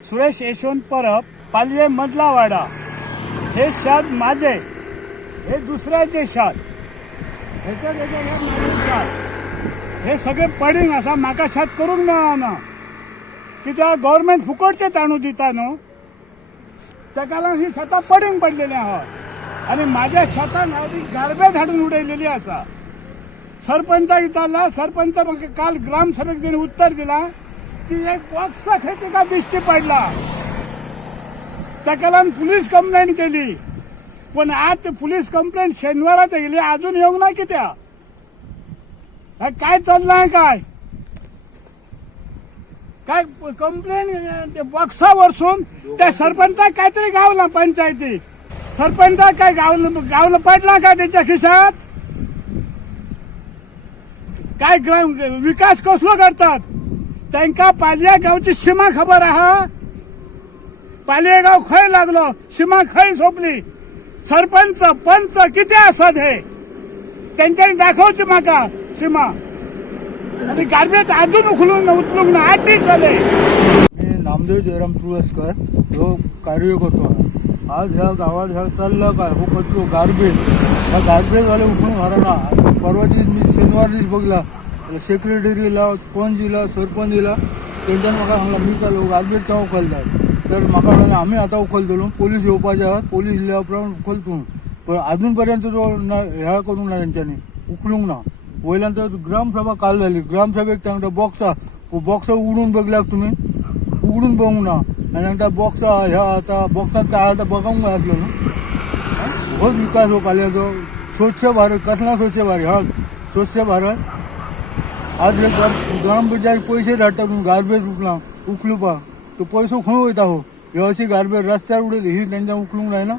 सुरेश यशवंत परब, पालये मधला वाडा, हे शाद माझे, हे दुसऱ्याचे शाद, हे सगळे पडींग असा म्हाका शाद करूंक मेळना कित्याक गव्हर्नमेंट फुकटचे तांदूळ दिता न्हू, ताका लागून ही शेतां पडींग पडलेली आहा आणि माझ्या शेतांत हांवें गार्बेज हाडून उडयलेली आसा. सरपंचाक विचारला, सरपंच म्हाका काल ग्रामसभेक तेणी उत्तर दिला की एक बॉक्स खंय तुका दिश्टी पडला, ताका लागून पुलीस कंप्लेंट केली. पण आज पुलीस कंप्लेंट शेनवारात गेली, अजून येवंक ना. कित्याक काय चाललाय, काय काय कंप्लेंट बॉक्सा वरसून त्या सरपंचाक काहीतरी गावला पंचायतीक. सरपंचाक काय गावलं पडला का त्याच्या खिशात? काय विकास कसलो करतात? त्यांका पालये गावची सीमा खबर आहा? पालये गाव खंय लागलो, सीमा खंय सोपली, सरपंच पंच किती असत हे त्यांच्यानी दाखवची म्हाका सीमा. आणि गार्बेज अजून उचलूंक ना. 8 दिवस झाले. मी नामदेव जयराम तुळसकर जो कार्य करतो. आज ह्या गावात ह्या चाललं काय हो कचरो गार्बेज, ह्या गार्बेजवाले उठून घराना. परवाची मी शनिवार दिवस बघला, सेक्रेटरीला फोन दिला, सरपंचला, त्यांच्यानं म्हाका सांगला मी चालू गार्बेज केव्हा उखलतात. तर म्हाका म्हणून आम्ही आता उखलतलो, पोलीस येवपाचे आहात, पोलीस इल्या उपरांत उखलतलो. पण अजूनपर्यंत तो ह्या करूंक ना, त्यांच्यानी उखलूंक ना. वयल्यान तर ग्रामसभा काल झाली, ग्रामसभेक तांकां बॉक्स उडून बघल्याक तुम्ही, उगडून बघूंक ना. आनी तांकां बॉक्स ह्या आता बॉक्सात काय आता बघूंक जाय आसलो न्हू. होच विकास हो पालयाचो. स्वच्छ भारत कसला स्वच्छ भारत? हा स्वच्छ भारत. आज हे ग्रामपंचायत पैसे धाडटा न्हू गार्बेज उखलुपाक, तो पैसो खंय वयता हो? हे अशी गार्बेज रस्त्यार उडयली, ही तेंच्यान उखलूंक जायना.